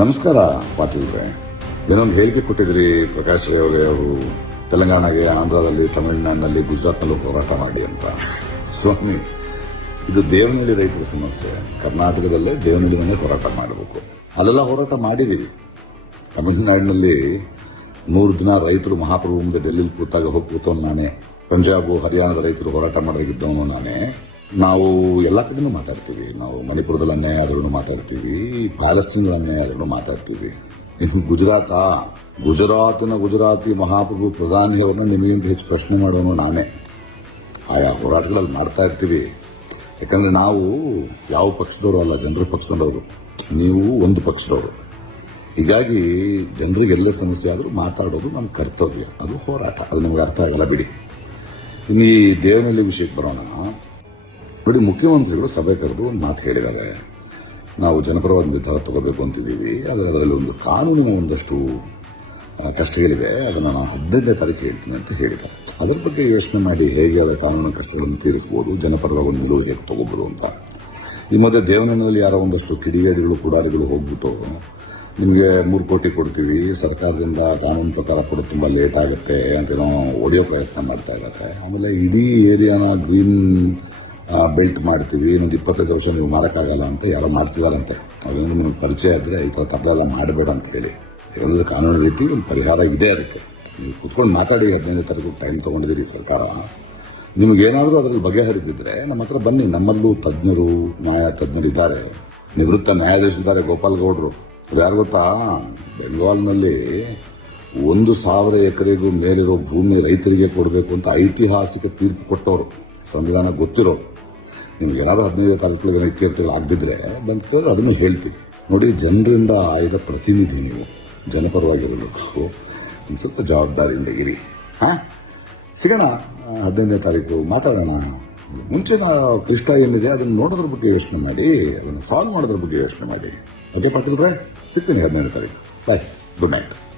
ನಮಸ್ಕಾರ, ಪಾಟೀಲ್ರೆ. ಏನೊಂದು ಹೇಳಿಕೆ ಕೊಟ್ಟಿದ್ರಿ ಪ್ರಕಾಶ್ ರೈ ಅವರೇ ತೆಲಂಗಾಣಗೆ, ಆಂಧ್ರದಲ್ಲಿ, ತಮಿಳುನಾಡಿನಲ್ಲಿ, ಗುಜರಾತ್ನಲ್ಲಿ ಹೋರಾಟ ಮಾಡಿ ಅಂತ. ಸ್ವಾಮಿ, ಇದು ದೇವನಹಳ್ಳಿ ರೈತರ ಸಮಸ್ಯೆ. ಕರ್ನಾಟಕದಲ್ಲೇ ದೇವನಹಳ್ಳಿನಲ್ಲೇ ಹೋರಾಟ ಮಾಡಬೇಕು. ಅಲ್ಲೆಲ್ಲ ಹೋರಾಟ ಮಾಡಿದೀವಿ ತಮಿಳುನಾಡಿನಲ್ಲಿ ನೂರು ದಿನ ರೈತರು ಮಹಾಪ್ರಭು ಮುಂದೆ ಡೆಲ್ಲಿಲಿ ಕೂತಾಗ ಹೋಗಿ ಕೂತವನು ನಾನೇ. ಪಂಜಾಬು, ಹರಿಯಾಣದ ರೈತರು ಹೋರಾಟ ಮಾಡೋದಿದ್ದವನು ನಾನೇ. ನಾವು ಎಲ್ಲ ಕಡೆನೂ ಮಾತಾಡ್ತೀವಿ. ನಾವು ಮಣಿಪುರದಲ್ಲಿ ಅನ್ಯಾಯ ಆದ್ರೂ ಮಾತಾಡ್ತೀವಿ. ಪ್ಯಾಲೆಸ್ಟೀನ್ ಅನ್ಯಾಯ ಆದ್ರೂ ಮಾತಾಡ್ತೀವಿ. ಇನ್ನು ಗುಜರಾತ, ಗುಜರಾತಿನ ಗುಜರಾತಿ ಮಹಾಪ್ರಭು ಪ್ರಧಾನಿಯವರನ್ನ ನಿಮಗಿಂತ ಹೆಚ್ಚು ಪ್ರಶ್ನೆ ಮಾಡೋನು ನಾನೇ. ಆಯಾ ಹೋರಾಟಗಳಲ್ಲಿ ಮಾಡ್ತಾ ಇರ್ತೀವಿ. ಯಾಕಂದರೆ ನಾವು ಯಾವ ಪಕ್ಷದವರು ಅಲ್ಲ, ಜನರ ಪಕ್ಷದವರು. ನೀವು ಒಂದು ಪಕ್ಷದವರು. ಹೀಗಾಗಿ ಜನರಿಗೆ ಎಲ್ಲ ಸಮಸ್ಯೆ ಆದರೂ ಮಾತಾಡೋದು ನಮ್ಮ ಕರ್ತವ್ಯ. ಅದು ಹೋರಾಟ. ಅದು ನಮಗೆ ಅರ್ಥ ಆಗಲ್ಲ ಬಿಡಿ. ಇನ್ನು ಈ ದೇವನಹಳ್ಳಿ ವಿಷಯಕ್ಕೆ ಬರೋಣ. ನೋಡಿ, ಮುಖ್ಯಮಂತ್ರಿಗಳು ಸಭೆ ಕರೆದು ಒಂದು ಮಾತು ಹೇಳಿದ್ದಾರೆ. ನಾವು ಜನಪರವಾದ ನಿರ್ಧಾರ ತಗೋಬೇಕು ಅಂತಿದ್ದೀವಿ. ಆದರೆ ಅದರಲ್ಲಿ ಒಂದು ಕಾನೂನಿನ ಒಂದಷ್ಟು ಕಷ್ಟಗಳಿವೆ. ಅದನ್ನು ನಾನು ಹದಿನೈದನೇ ತಾರೀಕು ಹೇಳ್ತೀನಿ ಅಂತ ಹೇಳಿದ್ದಾರೆ. ಅದರ ಬಗ್ಗೆ ಯೋಚನೆ ಮಾಡಿ ಹೇಗೆ ಅದರ ಕಾನೂನಿನ ಕಷ್ಟಗಳನ್ನು ತೀರಿಸ್ಬೋದು, ಜನಪರವಾದ ಒಂದು ನಿಲುವು ಹೇಗೆ ತಗೋಬೋದು ಅಂತ. ಈ ಮಧ್ಯೆ ದೇವನಲ್ಲಿ ಯಾರೋ ಒಂದಷ್ಟು ಕಿಡಿಗೇಡಿಗಳು, ಪುಡಾರಿಗಳು ಹೋಗ್ಬಿಟ್ಟು ನಿಮಗೆ ಮೂರು ಕೋಟಿ ಕೊಡ್ತೀವಿ, ಸರ್ಕಾರದಿಂದ ಕಾನೂನು ಪ್ರಕಾರ ಕೊಡೋದು ತುಂಬ ಲೇಟ್ ಆಗುತ್ತೆ ಅಂತ ಏನೋ ಹೊಡೆಯೋ ಪ್ರಯತ್ನ ಮಾಡ್ತಾ ಇದ್ದಾರೆ. ಆಮೇಲೆ ಇಡೀ ಏರಿಯಾನ ಗ್ರೀನ್ ಬೆಲ್ಟ್ ಮಾಡ್ತೀವಿ. ಇನ್ನೊಂದು ಇಪ್ಪತ್ತೈದು ವರ್ಷ ನೀವು ಮಾರೋಕ್ಕಾಗಲ್ಲ ಅಂತ ಯಾರೋ ಮಾಡ್ತಿದಾರಂತೆ. ಅದೇನು ನಿಮ್ಗೆ ಪರಿಚಯ ಆದರೆ ಈ ಥರ ತಪ್ಪಲೆಲ್ಲ ಮಾಡಬೇಡ ಅಂತ ಹೇಳಿ. ಎಲ್ಲ ಕಾನೂನು ರೀತಿ ಒಂದು ಪರಿಹಾರ ಇದೆ ಅದಕ್ಕೆ. ನೀವು ಕುತ್ಕೊಂಡು ಮಾತಾಡಿ ಹದಿನೈದು ತಾರೀಕು ಟೈಮ್ ತೊಗೊಂಡಿದ್ದೀರಿ ಸರ್ಕಾರ. ನಿಮಗೇನಾದರೂ ಅದರಲ್ಲಿ ಬಗೆಹರಿದಿದ್ರೆ ನಮ್ಮ ಹತ್ರ ಬನ್ನಿ. ನಮ್ಮಲ್ಲೂ ತಜ್ಞರು, ನ್ಯಾಯ ತಜ್ಞರು ಇದ್ದಾರೆ. ನಿವೃತ್ತ ನ್ಯಾಯಾಧೀಶರಿದ್ದಾರೆ ಗೋಪಾಲ್ ಗೌಡರು. ಯಾರು ಗೊತ್ತಾ? ಬೆಂಗಾಲ್ನಲ್ಲಿ ಒಂದು ಸಾವಿರ ಎಕರೆಗೂ ಮೇಲಿರೋ ಭೂಮಿ ರೈತರಿಗೆ ಕೊಡಬೇಕು ಅಂತ ಐತಿಹಾಸಿಕ ತೀರ್ಪು ಕೊಟ್ಟವರು. ಸಂವಿಧಾನ ಗೊತ್ತಿರೋರು ನಿಮ್ಗೆ ಏನಾದರೂ ಹದಿನೈದು ತಾರೀಕು ಇತ್ಯರ್ಥಿಗಳು ಆಗದಿದ್ರೆ ಬಂದು ಕೇಳಿ ಅದನ್ನು ಹೇಳ್ತೀವಿ ನೋಡಿ, ಜನರಿಂದ ಆಯ್ದ ಪ್ರತಿನಿಧಿ ನೀವು ಜನಪರವಾಗಿರಬೇಕು ಸ್ವಲ್ಪ ಜವಾಬ್ದಾರಿಯಿಂದ ಇರಿ. ಹಾ? ಸಿಗೋಣ ಹದಿನೈದನೇ ತಾರೀಕು ಮಾತಾಡೋಣ. ಮುಂಚಿನ ಕೃಷ್ಣ ಏನಿದೆ, ಅದನ್ನು ನೋಡೋದ್ರ ಬಗ್ಗೆ ಯೋಚನೆ ಮಾಡಿ, ಅದನ್ನು ಸಾಲ್ವ್ ಮಾಡೋದ್ರ ಬಗ್ಗೆ ಯೋಚನೆ ಮಾಡಿ. ಓಕೆ ಪಾಟೀಲ್ರೆ ಸಿಗ್ತೀನಿ ಹದಿನೈದನೇ ತಾರೀಕು ಬಾಯ್ ಗುಡ್ ನೈಟ್